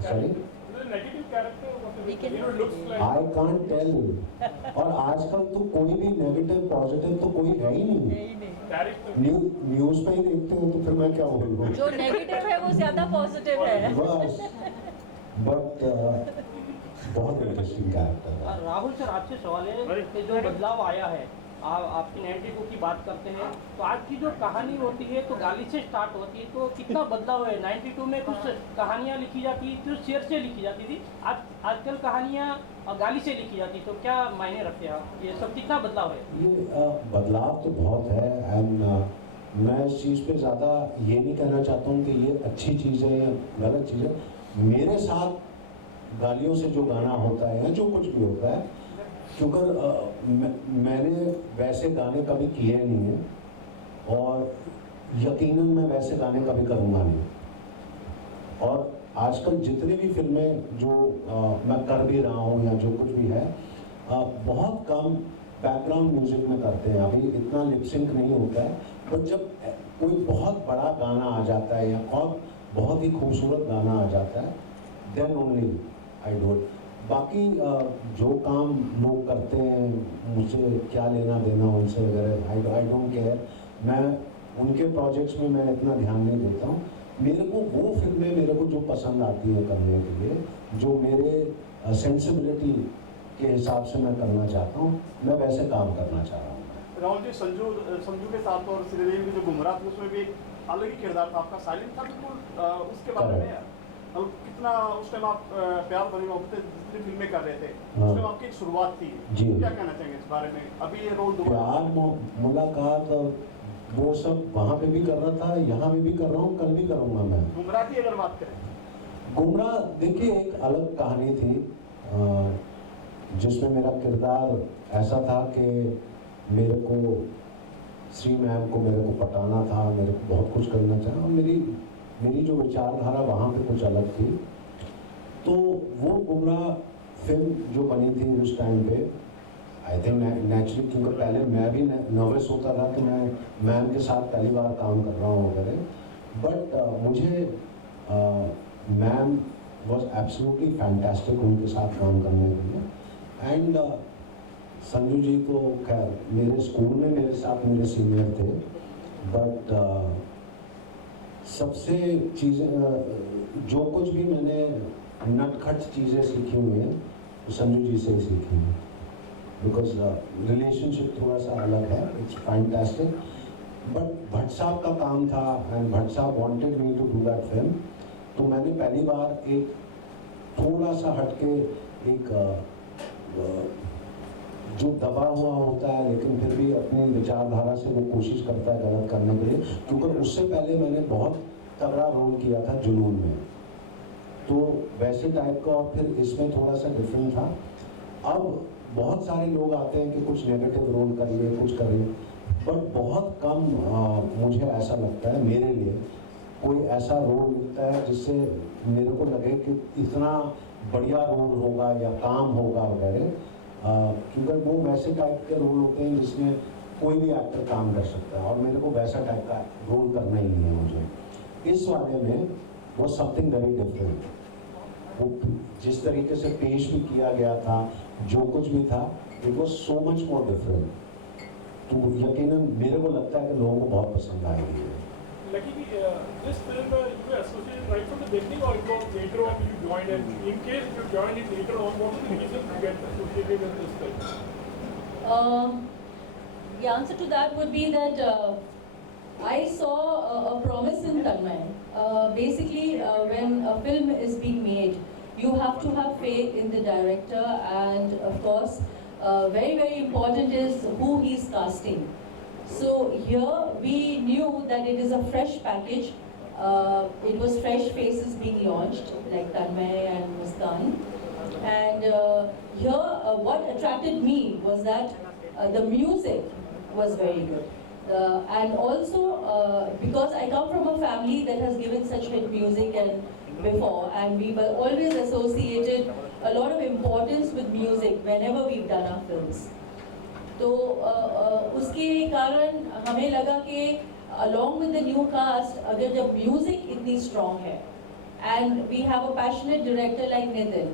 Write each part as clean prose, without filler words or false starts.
Sorry? I can't tell. और आजकल तो कोई भी नेगेटिव पॉजिटिव तो कोई है ही नहीं। न्यूज़ पे ही देखते हो तो फिर मैं क्या बोलूँ? जो नेगेटिव है वो ज्यादा पॉजिटिव है। बस, बट बहुत इंटरेस्टिंग कैरेक्टर है। राहुल सर, आपसे सवाल है कि जो बदलाव आया है, आपकी 92 की बात करते हैं तो आज की जो कहानी होती है तो गाली से स्टार्ट होती है, तो कितना बदलाव है? 92 में कुछ कहानियाँ लिखी जाती थी, शेर से लिखी जाती थी, आजकल कहानियाँ गाली से लिखी जाती, तो क्या मायने रखते हैं आप? ये सब कितना बदलाव है? ये बदलाव तो बहुत है एंड मैं इस चीज़ पे ज़्यादा ये नहीं कहना चाहता हूँ कि ये अच्छी चीज़ है या गलत चीज़ है। मेरे साथ गालियों से जो गाना होता है या जो कुछ भी होता है, क्योंकि मैंने वैसे गाने कभी किए नहीं हैं और यकीनन मैं वैसे गाने कभी करूँगा नहीं। और आजकल जितने भी फिल्में जो मैं कर भी रहा हूँ या जो कुछ भी है, बहुत कम बैकग्राउंड म्यूजिक में करते हैं। अभी इतना लिपसिंक नहीं होता है, पर जब कोई बहुत बड़ा गाना आ जाता है या बहुत ही खूबसूरत गाना आ जाता है, then only I do it. बाकी जो काम लोग करते हैं, मुझे क्या लेना देना उनसे वगैरह, आई डोंट केयर। मैं उनके प्रोजेक्ट्स में मैं इतना ध्यान नहीं देता हूँ। मेरे को वो फिल्में मेरे को जो पसंद आती हैं करने के लिए, जो मेरे सेंसिबिलिटी के हिसाब से मैं करना चाहता हूँ, मैं वैसे काम करना चाह रहा हूँ। राहुल जी, संजू के साथ और श्रीदेवी की जो गुमराह थी उसमें भी एक अलग ही किरदार था आपका, साइलेंट था बिल्कुल। उसके बारे में और कितना उस टाइम आप प्यार भरी मोहब्बतें जितनी फिल्में कर रहे थे, उस टाइम आपकी एक शुरुआत थी, क्या कहना चाहेंगे इस बारे में? अभी ये रोल प्यार मुलाकात वो सब वहाँ पे भी कर रहा था, यहाँ पे भी कर रहा हूँ, कल भी करूँगा मैं। गुमराह की अगर बात करें, गुमराह देखिए एक अलग कहानी थी, जिसमें मेरा किरदार ऐसा था कि मेरे को श्री मैम को मेरे को पटाना था, मेरे को बहुत कुछ करना चाहा, और मेरी जो विचारधारा वहाँ पे कुछ अलग थी। तो वो गुमराह फिल्म जो बनी थी उस टाइम पे, आई थिंक नेचुरली, क्योंकि पहले मैं भी नर्वस होता था कि मैं मैम के साथ पहली बार काम कर रहा हूँ वगैरह, बट मुझे मैम वॉज एब्सोल्युटली फैंटास्टिक उनके साथ काम करने के लिए। एंड संजू जी तो खैर मेरे स्कूल में मेरे साथ मेरे सीनियर थे, बट सबसे चीज़ें जो कुछ भी मैंने नटखट चीज़ें सीखी हुई हैं वो संजू जी से ही सीखी हैं, बिकॉज रिलेशनशिप थोड़ा सा अलग है, इट्स फैंटास्टिक। बट भट्ट साहब का काम था एंड भट्ट साहब wanted me to do that film, तो मैंने पहली बार एक थोड़ा सा हटके एक जो दबा हुआ होता है लेकिन फिर भी अपनी विचारधारा से वो कोशिश करता है गलत करने के लिए, क्योंकि उससे पहले मैंने बहुत तगड़ा रोल किया था जुनून में, तो वैसे टाइप का, और फिर इसमें थोड़ा सा डिफरेंट था। अब बहुत सारे लोग आते हैं कि कुछ नेगेटिव रोल करिए, कुछ करिए, बट बहुत कम मुझे ऐसा लगता है, मेरे लिए कोई ऐसा रोल मिलता है जिससे मेरे को लगे कि इतना बढ़िया रोल होगा या काम होगा वगैरह, क्योंकि वो वैसे टाइप के रोल होते हैं जिसमें कोई भी एक्टर काम कर सकता है, और मेरे को वैसा टाइप का रोल करना ही नहीं है मुझे। इस वाले में वो समथिंग वेरी डिफरेंट, वो जिस तरीके से पेश भी किया गया था, जो कुछ भी था, it was so much more different, तो यकीनन मेरे को लगता है कि लोगों को बहुत पसंद आएगी। Lucky, this film you were associated right from the beginning, or it was later on you joined? And in case you joined it later on, what was the reason to get associated with this film? The answer to that would be that I saw a promise in Tanmay. Basically, when a film is being made, you have to have faith in the director, and of course, very very important is who he's casting. So here we knew that it is a fresh package. It was fresh faces being launched, like Tanmay and Muskan. And here, what attracted me was that the music was very good. And also, because I come from a family that has given such hit music and before, and we were always associated a lot of importance with music whenever we've done our films. तो उसके कारण हमें लगा कि along with the new cast, अगर जब music इतनी strong है, and we have a passionate director like Nitin,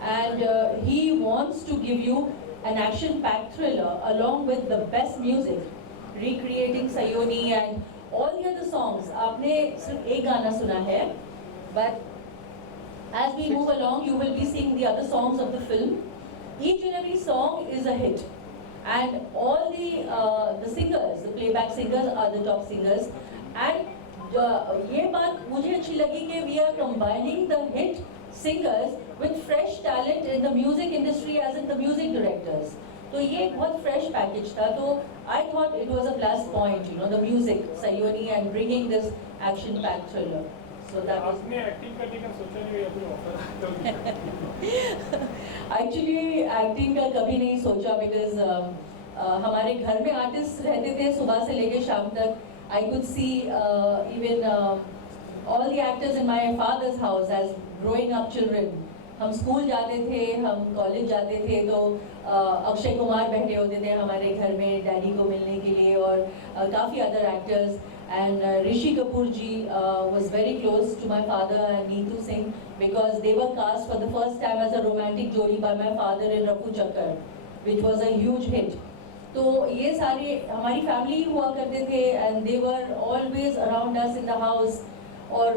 and he wants to give you an action-packed thriller along with the best music, recreating Sayoni and all the other songs. आपने सिर्फ एक गाना सुना है, but as we move along, you will be seeing the other songs of the film. Each and every song is a hit, and all the singers, the playback singers, are the top singers. And ये बात मुझे अच्छी लगी कि we are combining the hit singers with fresh talent in the music industry, as in the music directors. तो ये एक बहुत fresh package था. तो I thought it was a plus point, you know, the music, Sayoni, and bringing this action-packed thriller. So that was. आपने acting करने का सोचा नहीं या कोई ऑफर? एक्चुअली एक्टिंग का कभी नहीं सोचा, बिकॉज हमारे घर में आर्टिस्ट रहते थे सुबह से लेकर शाम तक. I could see even all the actors in my father's house as growing up children. हम स्कूल जाते थे, हम कॉलेज जाते थे, तो अक्षय कुमार बैठे होते थे हमारे घर में डैडी को मिलने के लिए, और काफ़ी other actors. And Rishi Kapoor ji was very close to my father and Neetu Singh, because they were cast for the first time as a romantic jodi by my father in Rafu Chakkar, which was a huge hit. तो ये सारे हमारी family हुआ करते थे, and they were always around us in the house. और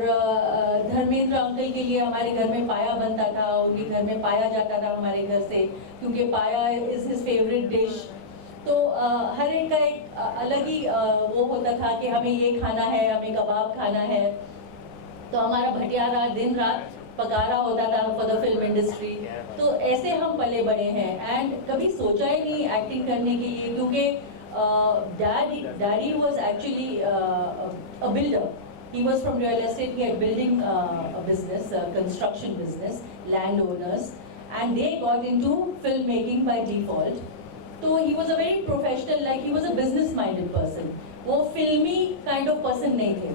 Dharmendra uncle के लिए हमारे घर में पाया बनता था, उनके घर में पाया जाता था हमारे घर से, क्योंकि पाया इज़ हिज फेवरेट डिश. तो हर एक का एक अलग ही वो होता था कि हमें ये खाना है, हमें कबाब खाना है. तो हमारा भटियारा दिन रात पका रहा होता था फॉर द फिल्म इंडस्ट्री. तो ऐसे हम पले बड़े हैं, एंड कभी सोचा ही नहीं एक्टिंग करने के लिए, क्योंकि daddy was actually a builder. He was from real estate. He had building a business, a construction business, landowners, and they got into filmmaking by default. So he was a very professional, like he was a business-minded person. वो फिल्मी kind of person नहीं थे.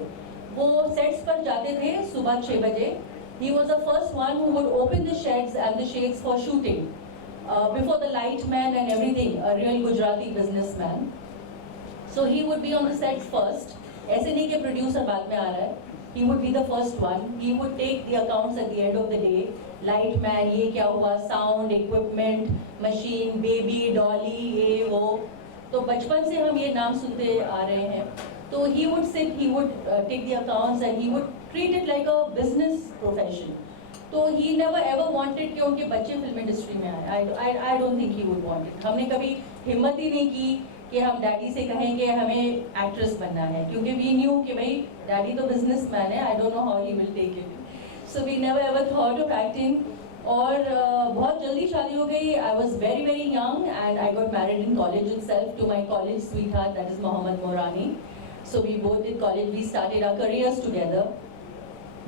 वो sets पर जाते थे सुबह 6 बजे. He was the first one who would open the sheds and the shades for shooting. Before the light man and everything, a real Gujarati businessman. So he would be on the sets first. ऐसे नहीं कि producer बाद में आ रहा है. He would be the first one. He would take the accounts at the end of the day. Light man, ये क्या हुआ, sound, equipment, machine, baby, dolly, ये वो. तो बचपन से हम ये नाम सुनते आ रहे हैं. तो he would sit, he would take the accounts, and he would treat it like a business profession. तो he never ever wanted कि उनके बच्चे फिल्म इंडस्ट्री में आए. I don't think he would want it. हमने कभी हिम्मत ही नहीं की कि हम डैडी से कहें कि हमें एक्ट्रेस बनना है, क्योंकि वी न्यू कि भाई डैडी तो बिजनेसमैन है. I don't know how he will take it. So we never ever thought of acting. और बहुत जल्दी शादी हो गई. I was very very young, and I got married in college itself to my college sweetheart, that is Mohammed Morani. So we both did college. We started our careers together.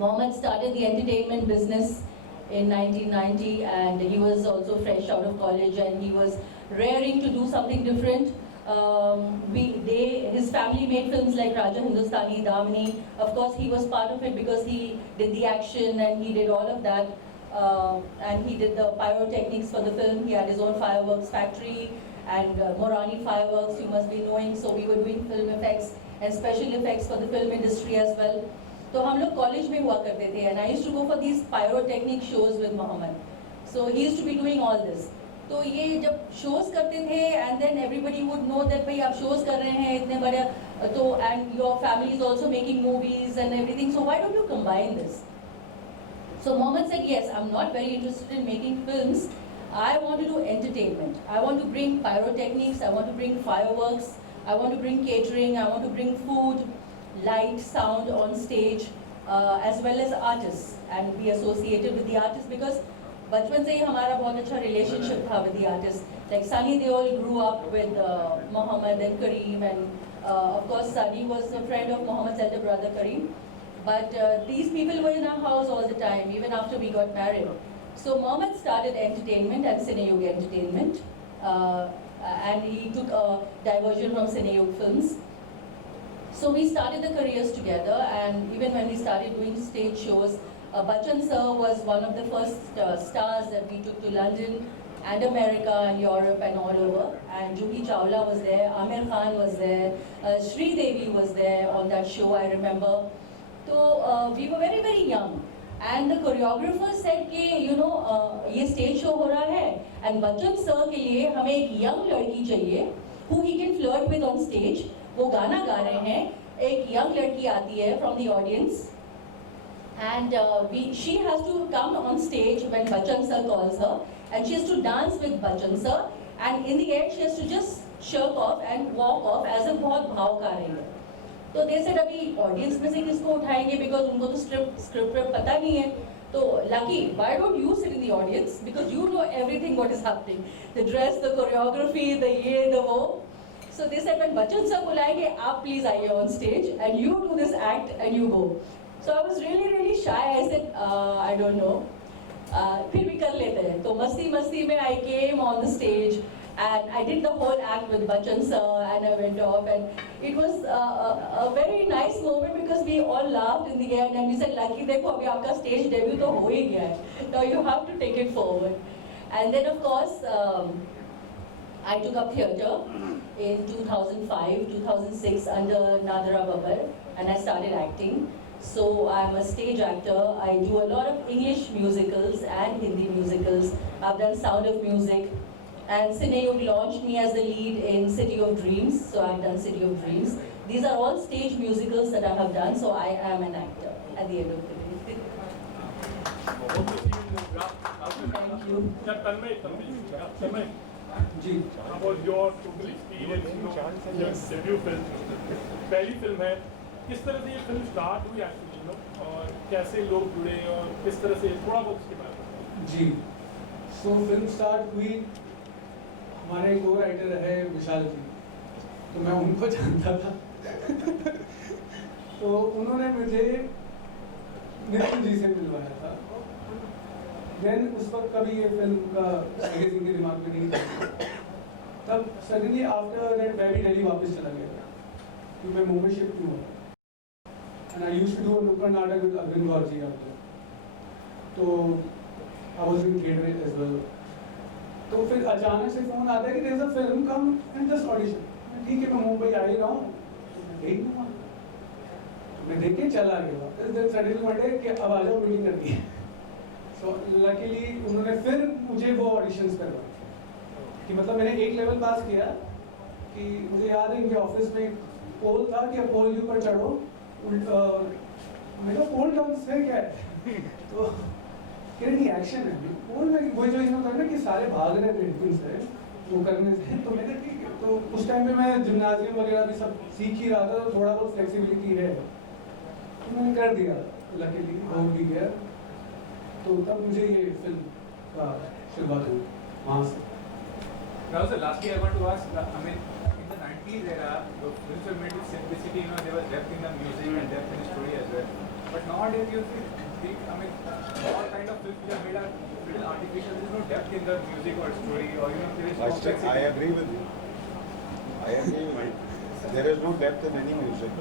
Mohammed started the entertainment business in 1990, and he was also fresh out of college, and he was raring to do something different. His family made films like Raja Hindustani, Damini. Of course, he was part of it because he did the action and he did all of that. And he did the pyrotechnics for the film. He had his own fireworks factory, and Morani Fireworks, you must be knowing. So we were doing film effects and special effects for the film industry as well. तो हम लोग college में हुआ करते थे, and I used to go for these pyrotechnic shows with Mohammed. So he used to be doing all this. तो ये जब shows करते थे, and then everybody would know that भाई आप shows कर रहे हैं इतने बड़े, तो and your family is also making movies and everything. So why don't you combine this? So Mohammed said, yes, I'm not very interested in making films. I want to do entertainment. I want to bring pyrotechnics. I want to bring fireworks. I want to bring catering. I want to bring food, light, sound on stage, as well as artists, and be associated with the artists, because बचपन से ही हमारा बहुत अच्छा relationship था with the artists. Like Sunny Deol grew up with Mohammed and Kareem, and of course Sunny was a friend of Mohammed's elder brother Kareem. But these people were in our house all the time, even after we got married. So Mohammed started entertainment and Cineyug Entertainment, and he took a diversion from Cineyug Films. So we started the careers together, and even when we started doing stage shows, Bachchan sir was one of the first stars that we took to London and America and Europe and all over. And Juhi Chawla was there, Amir Khan was there, Sri Devi was there on that show, I remember. So we were very, very young. And the choreographer said कि you know ये stage show हो रहा है and Bachchan sir के लिए हमें एक young लड़की चाहिए who he can flirt with on stage. वो गाना गा रहे हैं, एक young लड़की आती है from the audience and she has to come on stage when Bachchan sir calls her and she has to dance with Bachchan sir and in the end she has to just shirk off and walk off as if बहुत भाव गा रही है. तो they said अभी audience में से किसको उठाएंगे बिकॉज उनको तो स्क्रिप्ट पता नहीं है. तो Lucky why don't you sit in the audience because you know everything what is happening, the dress, the choreography, the ये द वो. So they said when Bachchan sir बुलाएंगे आप प्लीज आइए on stage and you do this act and you go. So I was really shy. I said I don't know, फिर भी कर लेते हैं. तो मस्ती मस्ती में I came on the stage and I did the whole act with Bachchan sir and I went off and it was a very nice moment because we all laughed in the end and we said lucky देखो अभी आपका stage debut तो हो ही गया है, now you have to take it forward. And then of course I took up theatre in 2005, 2006 under Nadra Babbar and I started acting. So I'm a stage actor. I do a lot of English musicals and Hindi musicals. I've done Sound of Music. And Cineyug launched me as the lead in City of Dreams, so I've done City of Dreams. These are all stage musicals that I have done, so I am an actor at the end of the day. Thank you. Tanmay, how was your total experience? Your debut film, पहली film है, किस तरह से ये film start हुई actually, और कैसे लोग जुड़े और किस तरह से थोड़ा बहुत उसके बारे में. जी, सो फिल्म स्टार्ट हुई, हमारे को राइटर है विशाल जी, तो मैं उनको जानता था. तो उन्होंने मुझे नितिन जी से मिलवाया था. देन उस वक्त कभी ये फिल्म का आगे के दिमाग में नहीं था. तब सडनली आफ्टर दैट मैं भी दिल्ली वापस चला गया क्योंकि मैं मुंबई शिफ्ट हुआ and I used to do नुक्कड़ नाटक विद अरविंद गौर जी out there. तो I was in theatre as well. तो फिर अचानक से फोन आता है कि there is a film come in this audition. ठीक है, मैं मुंबई आ ही रहा हूँ, देख लूँगा. मैं देख के चला गया. देन सडनली वन डे कि अब आ जाओ, मीटिंग करनी है. सो लकीली उन्होंने फिर मुझे वो ऑडिशंस करवाए कि मतलब मैंने एक लेवल पास किया कि मुझे याद है इनके ऑफिस में पोल था कि पोल के ऊपर चढ़ो. मेरा पोल डांस है क्या है? तो नहीं एक्शन है पोल में. वही जो इसमें करना कि सारे भाग रहे पेंटिंग से वो करने से. तो मैंने ठीक है. तो उस टाइम पे मैं जिम्नाजियम वगैरह भी सब सीख ही रहा था, तो थोड़ा बहुत फ्लेक्सिबिलिटी है, तो मैंने कर दिया. लकीली हो भी गया. तो तब मुझे ये फिल्म का शुरुआत हुई वहाँ से. Now, sir, lastly, I want to ask, I mean, in the 90s era, the films were made with simplicity, you know, there was depth in the music and depth in the story as well. But nowadays, you think, I mean, all kind of films which are made are little artificial. There is no depth in the music or story, or, you know, there is complexity. I agree with you. I agree with you. There is no depth in any music.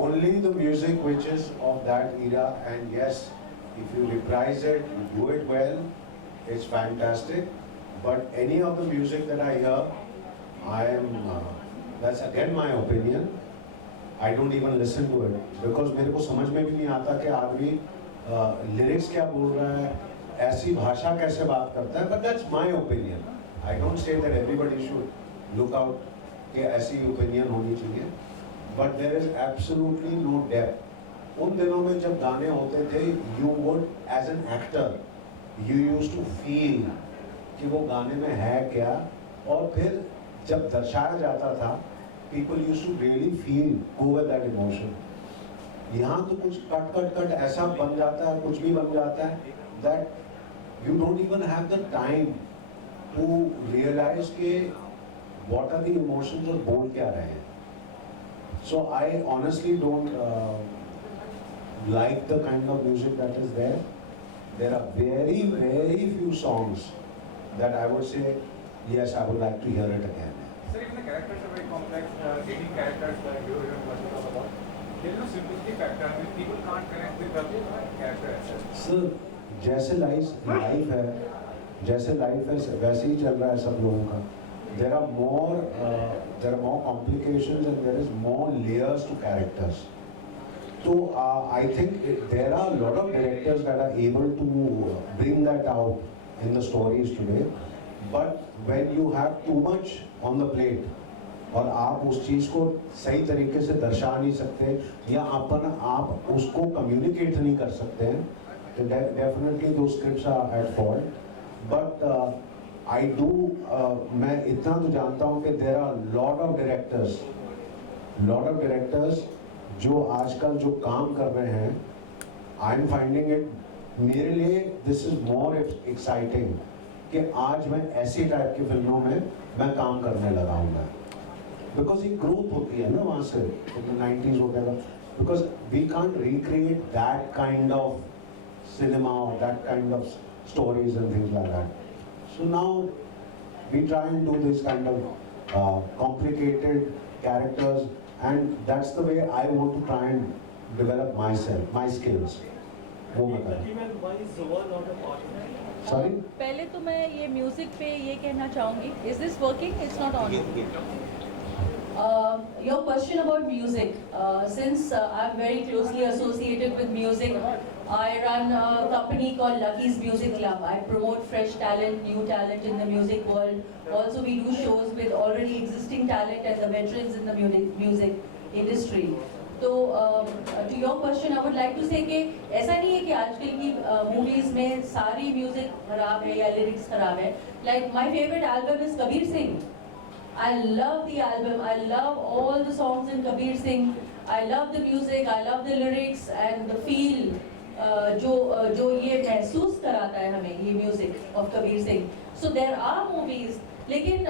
Only the music which is of that era, and yes, if you reprise it, you do it well, it's fantastic. But any of the music that I hear, that's again my opinion. I don't even listen to it because मेरे को समझ में भी नहीं आता कि आदमी lyrics क्या बोल रहा है, ऐसी भाषा कैसे बात करता है. But that's my opinion. I don't say that everybody should look out कि ऐसी opinion होनी चाहिए. But there is absolutely no depth. उन दिनों में जब गाने होते थे, you would as an actor, you used to feel कि वो गाने में है क्या, और फिर जब दर्शाया जाता था, people used to really feel, go with that emotion. यहाँ तो कुछ कट ऐसा बन जाता है, कुछ भी बन जाता है, that you don't even have the time to realize के what are the emotions और बोल क्या रहे हैं. So I honestly don't like the kind of music that is there. There are very, very few songs that I would say, yes, I would like to hear it again. Sir, even the characters are very complex, dating characters like you what you talk about. There is no simplicity factor. I mean, people can't connect with the character as such. Sir, जैसे life है, जैसे life है वैसे ही चल रहा है सब लोगों का. There are more complications and there is more layers to characters. So I think there are a lot of directors that are able to bring that out in the stories today. But when you have too much on the plate और आप उस चीज़ को सही तरीके से दर्शा नहीं सकते या आप उसको कम्युनिकेट नहीं कर सकते हैं, तो डेफिनेटली दो scripts are at fault. But I do, मैं इतना तो जानता हूँ कि there are lot of directors जो आजकल जो काम कर रहे हैं. आई एम फाइंडिंग इट, मेरे लिए दिस इज मोर एक्साइटिंग कि आज मैं ऐसी टाइप की फिल्मों में मैं काम करने लगा हूँ मैं. बिकॉज एक ग्रोथ होती है ना वहाँ से, 90s whatever, because we can't recreate that kind of cinema or that kind of stories and things like that. So now we try and do this kind of complicated characters, and that's the way I want to try and develop myself, my skills. वो बताएं. Sorry? पहले तो मैं ये music पे ये कहना चाहूँगी, is this working? It's not on. Your question about music, since I'm very closely associated with music, I run a company called Lucky's Music Club. I promote fresh talent, new talent in the music world. Also, we do shows with already existing talent and the veterans in the music industry. So, to your question, I would like to say कि ऐसा नहीं है कि आजकल की movies में सारी music खराब है या lyrics खराब है. Like my favorite album is Kabir Singh. I love the album. I love all the songs in Kabir Singh. I love the music. I love the lyrics and the feel. जो ये महसूस कराता है हमें ये music of Kabir Singh. So there are movies, लेकिन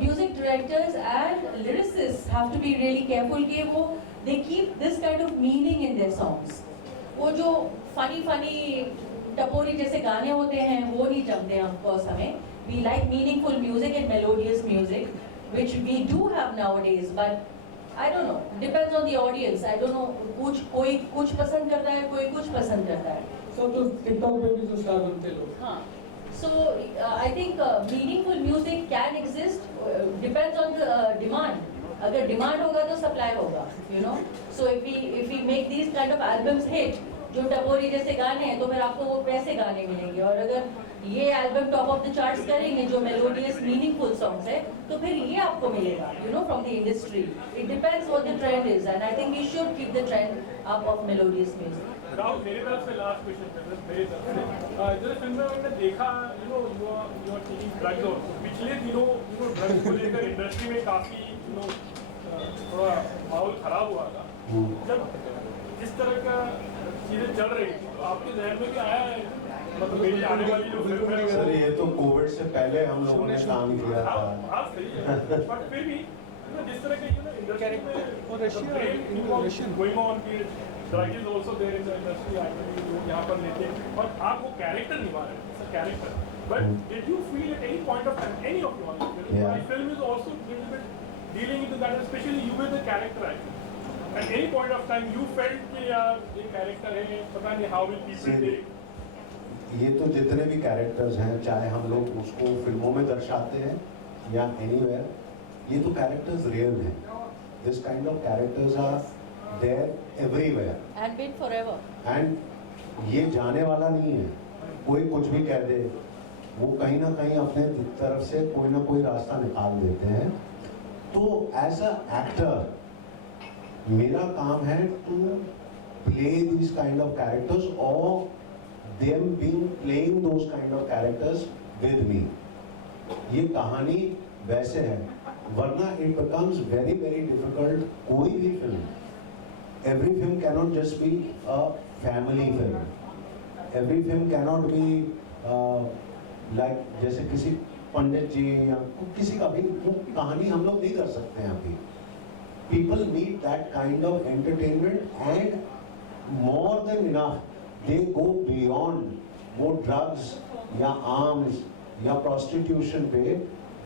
music directors and lyricists have to be really careful कि वो they keep this kind of meaning in their songs. वो जो फनी टपोरी जैसे गाने होते हैं वो नहीं जमते हैं ऑफकोर्स हमें. We like meaningful music and melodious music which we do have nowadays, but I don't know, depends on the audience. I don't know, कोई कुछ पसंद करता है, कोई कुछ पसंद करता है. सब तो टिकटॉक पे भी तो स्टार बनते लोग. हाँ. So I think meaningful music can exist, depends on the demand. अगर demand होगा तो supply होगा, you know. So if we make these kind of albums hit, जो टपोरी जैसे गाने हैं, तो फिर आपको वो पैसे गाने मिलेंगे. और अगर ये album top of the charts करेंगे जो मेलोडियस मीनिंगफुल सॉन्ग्स है, तो फिर ये आपको मिलेगा, you know, from the industry. It depends what the trend is, and I think we should keep the trend up of melodious music. Rahul, मेरी तरफ से लास्ट क्वेश्चन मेरी तरफ से. जैसे फिल्म में मैंने देखा, you know, you are taking drugs. और पिछले दिनों ड्रग्स को लेकर इंडस्ट्री में काफ़ी थोड़ा माहौल खराब हुआ था. जब जिस तरह का चीज़ें चल रही थी, तो आपके जहन में भी आया है, मतलब मेरी आने वाली जो फिल्म है. सर ये तो कोविड से पहले हम लोगों ने काम किया था. हाँ सही है, बट फिर भी जिस तरह के इंडस्ट्री में गोइंग ऑन की drug is also there in the industry. लोग यहाँ पर लेते हैं और आप वो कैरेक्टर निभा रहे हैं, character. But did you feel at any point of time, any of your my film is also dealing into that, specially you with the character acting. At any point of time you felt कि यार ये character है, पता नहीं how will people take. ये तो जितने भी कैरेक्टर्स हैं, चाहे हम लोग उसको फिल्मों में दर्शाते हैं या एनीवेयर, ये तो कैरेक्टर्स रियल हैं. This kind of characters are there everywhere and been forever. And ये जाने वाला नहीं है. कोई कुछ भी कह दे, वो कहीं ना कहीं अपने तरफ से कोई ना कोई रास्ता निकाल देते हैं. तो एज अ एक्टर मेरा काम है to play these kind of characters or them being playing those kind of characters with me. ये कहानी वैसे है, वरना it becomes very very difficult. कोई भी film, every film cannot just be a family film. Every film cannot be like जैसे किसी पंडित जी या किसी का भी वो कहानी हम लोग नहीं कर सकते हैं अभी. People need that kind of entertainment and more than enough. They go beyond वो drugs या arms या prostitution पे.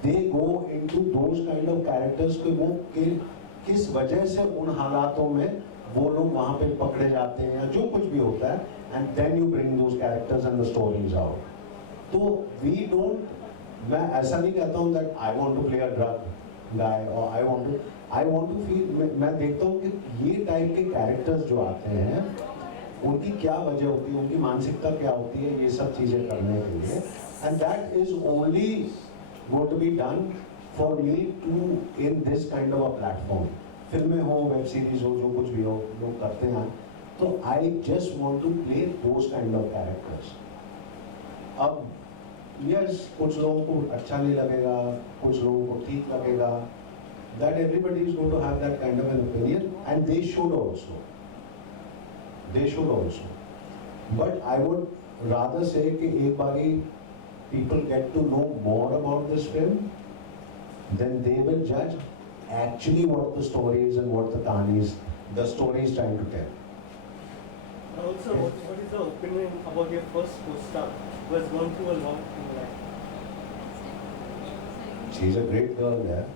They go into those kind of characters के वो किस वजह से उन हालातों में वो लोग वहाँ पे पकड़े जाते हैं या जो कुछ भी होता है, and then you bring those characters and the stories out. तो वी डोंट, मैं ऐसा नहीं कहता हूँ that I want to play a drug guy और आई वांट टू फील, मैं देखता हूँ कि ये टाइप के कैरेक्टर्स जो आते हैं उनकी क्या वजह होती है, उनकी मानसिकता क्या होती है ये सब चीज़ें करने के लिए, and that is only going to be done for me to in this kind of a platform. फिल्में हो, वेब सीरीज हो, जो कुछ भी हो लोग करते हैं, तो I just want to play those kind of characters. अब यस, कुछ लोगों को अच्छा नहीं लगेगा, कुछ लोगों को ठीक लगेगा, that everybody is going to have that kind of an opinion, and they should also. But I would rather say कि एक बारी people get to know more about this film, then they will judge actually what the story is and what the story is trying to tell. Also, what is the opinion about your first co-star who has gone through a lot in life? She's a great girl, yeah.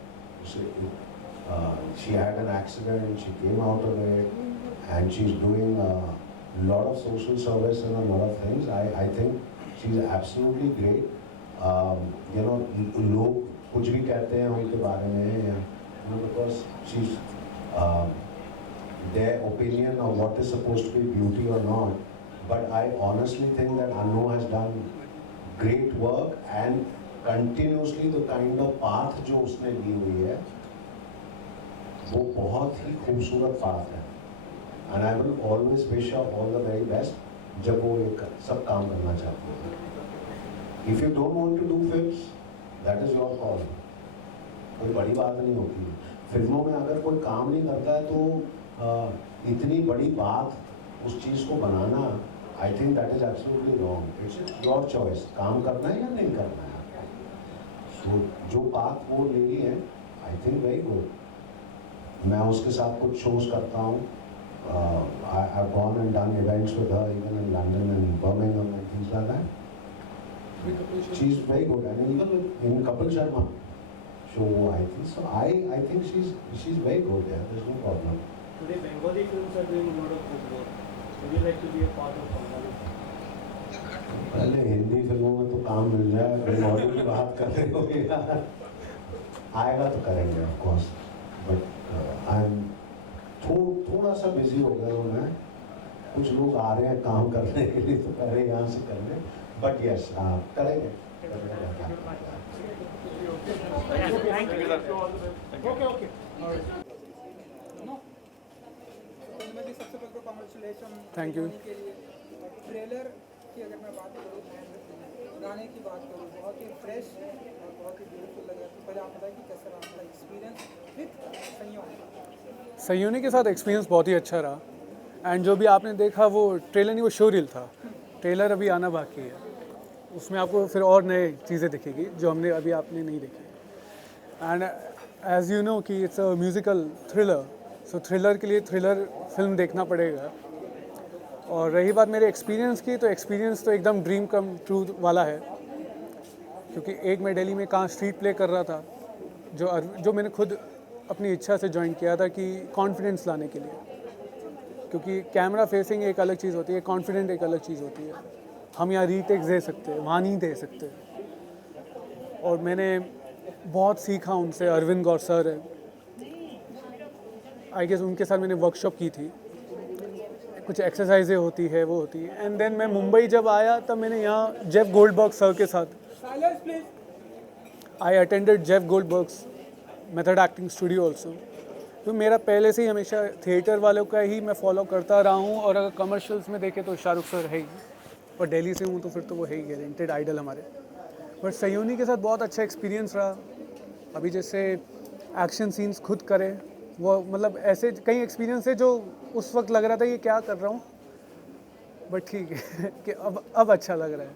She had an accident, she came out of it, and she's doing a lot of social service and a lot of things. I think she's absolutely great. You know, लोग कुछ भी कहते हैं उनके बारे में, you know, because she's their opinion of what is supposed to be beauty or not. But I honestly think that Anu has done great work, and continuously the kind of path जो उसने ली हुई है वो बहुत ही खूबसूरत path है, and I will always wish her all the very best जब वो एक सब काम करना चाहती है। If you don't want to do films, that is your call. कोई बड़ी बात नहीं होती है। फिल्मों में अगर कोई काम नहीं करता है तो इतनी बड़ी बात उस चीज़ को बनाना, I think that is absolutely wrong. It's your choice, काम करना है या नहीं करना है। So जो बात वो ले रही है, I think very good. मैं उसके साथ कुछ शोज करता हूँ, I've gone and done events with her even in London and Birmingham and things like that. She's very good, and even in Kapil Sharma show, I think so. I think she's very good. Yeah, there's no problem. Today, Bengali films are doing a lot of good work. Would you like to be a part of Bengali? पहले हिंदी फिल्मों में तो काम मिल जाए, बंगाली की बात कर रहे हो यार, आएगा तो करेंगे of course, but I'm थोड़ा सा बिजी हो गया हूँ मैं, कुछ लोग आ रहे हैं काम करने के लिए तो पहले यहाँ से कर लें, but yes करेंगे। Okay. सबसे पहले कॉन्ग्रेचुलेशन Thank you. के लिए। ट्रेलर की अगर मैं बात करूँ, गाने की बात करूँ, बहुत ही फ्रेश और बहुत ही ब्यूटीफुल लगा। तो पहले आप बताइए कि कैसा रहा आपका एक्सपीरियंस विद संयोग? सयोनी के साथ एक्सपीरियंस बहुत ही अच्छा रहा, एंड जो भी आपने देखा वो ट्रेलर नहीं, वो शो रील था। ट्रेलर अभी आना बाकी है, उसमें आपको फिर और नए चीज़ें दिखेगी जो हमने अभी आपने नहीं देखी। एंड एज यू नो कि it's a musical thriller, so thriller के लिए थ्रिलर फिल्म देखना पड़ेगा। और रही बात मेरे एक्सपीरियंस की, तो एक्सपीरियंस तो एकदम ड्रीम कम ट्रू वाला है, क्योंकि एक मैं दिल्ली में कहाँ स्ट्रीट प्ले कर रहा था, जो मैंने खुद अपनी इच्छा से ज्वाइन किया था कि कॉन्फिडेंस लाने के लिए, क्योंकि कैमरा फेसिंग एक अलग चीज़ होती है, कॉन्फिडेंट एक अलग चीज़ होती है। हम यहाँ रीटेक्स दे सकते हैं, वहाँ नहीं दे सकते। और मैंने बहुत सीखा उनसे, अरविंद गौर सर है, आई गेस उनके साथ मैंने वर्कशॉप की थी, कुछ एक्सरसाइजें होती है वो होती है। एंड देन मैं मुंबई जब आया तब मैंने यहाँ जेफ गोल्डबर्ग सर के साथ I attended Jeff Goldbergs method acting studio also. तो मेरा पहले से ही हमेशा थिएटर वालों का ही मैं फॉलो करता रहा हूँ, और अगर कमर्शियल्स में देखें तो शाहरुख सर है ही, और दिल्ली से हूँ तो फिर तो वो है ही गारंटेड आइडल हमारे। बट सयोनी के साथ बहुत अच्छा एक्सपीरियंस रहा। अभी जैसे एक्शन सीन्स खुद करे, वो मतलब ऐसे कई एक्सपीरियंस है जो उस वक्त लग रहा था ये क्या कर रहा हूँ, बट ठीक है कि अब अच्छा लग रहा है।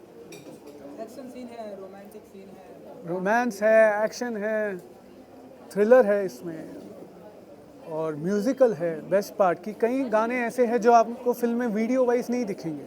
एक्शन सीन है, रोमांटिक सीन है, रोमांस है, एक्शन है, थ्रिलर है इसमें, और म्यूज़िकल है। बेस्ट पार्ट कि कई गाने ऐसे हैं जो आपको फिल्म में वीडियो वाइज नहीं दिखेंगे,